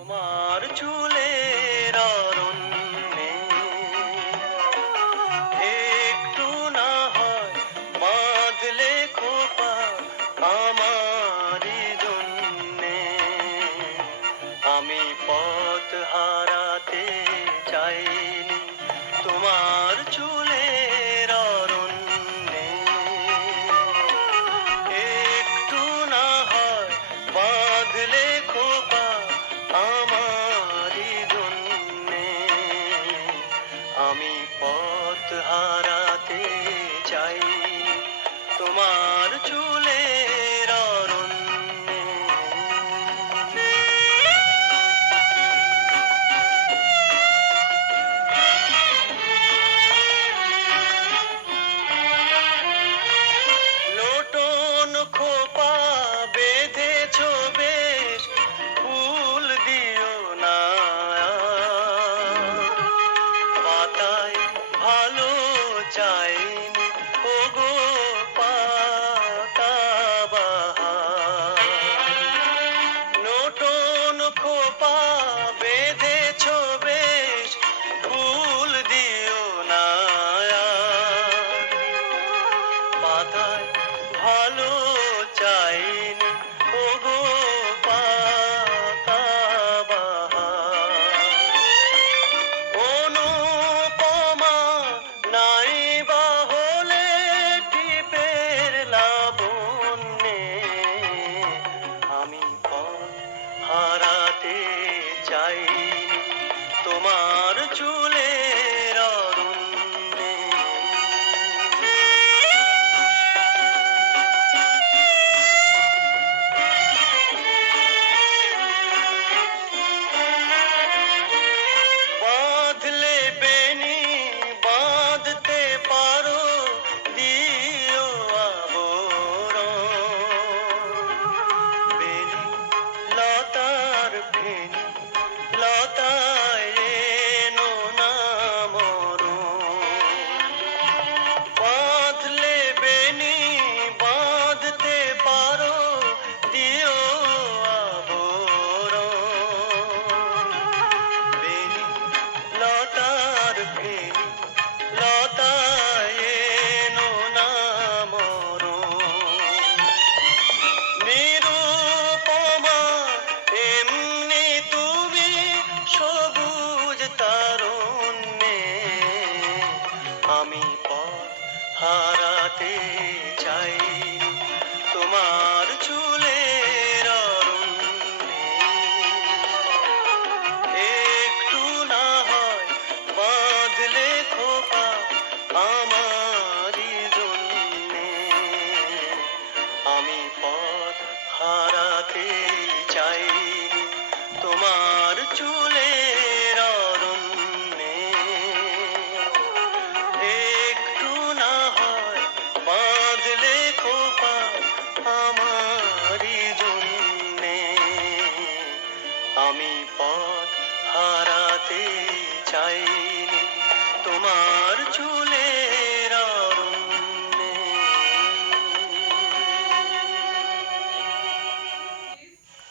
তোমার চুলের অরণ্যে একটু না হয় বাঁধলে খোপা আমারই জন্যে। আমি পথ হারাতে চাইনি তোমার চুলের অরণ্যে। একটু না হয় বাঁধলে খোপা আমারই জন্যে। আমি পথ হারাতে চাইনি তোমার চুলের অরণ্যে। লোটন খোপা বেঁধেছ বেশ, ফুল দিও না পাতায়, ভালো চাইনি ওগো পাতাবাহার। নতুন খোপা বেঁধেছ বেশ, ফুল দিও না পাতায়, ভালো চাইনি ওগো পাতাবাহার। অনুপমা নাই বা হলে টিপের লাবণ্যে। আমি পথ হারাতে চাইনি তোমার চুলের অরণ্যে। বাঁধলে বেনি বাঁধতে পারো, দিও আবরণ। বেনি লতার ফেনি লতায় এনো না মরণ। বাঁধলে বেনি বাঁধতে পারো, দিও আবরণ। বেনি লতার ফেনি লতায় এনো না মরণ। নিরুপমা এমনি তুমি সবুজ তারণ্যে। আমি পথ হারাতে চাইনি তোমার চুলের অরণ্যে। একটু না হয় বাঁধলে খোপা আমারই জন্যে। আমি পথ হারাতে চাইনি তোমার চুলের অরণ্যে। একটু না হয় বাঁধলে খোপা আমারই জন্যে। আমি পথ হারাতে চাই।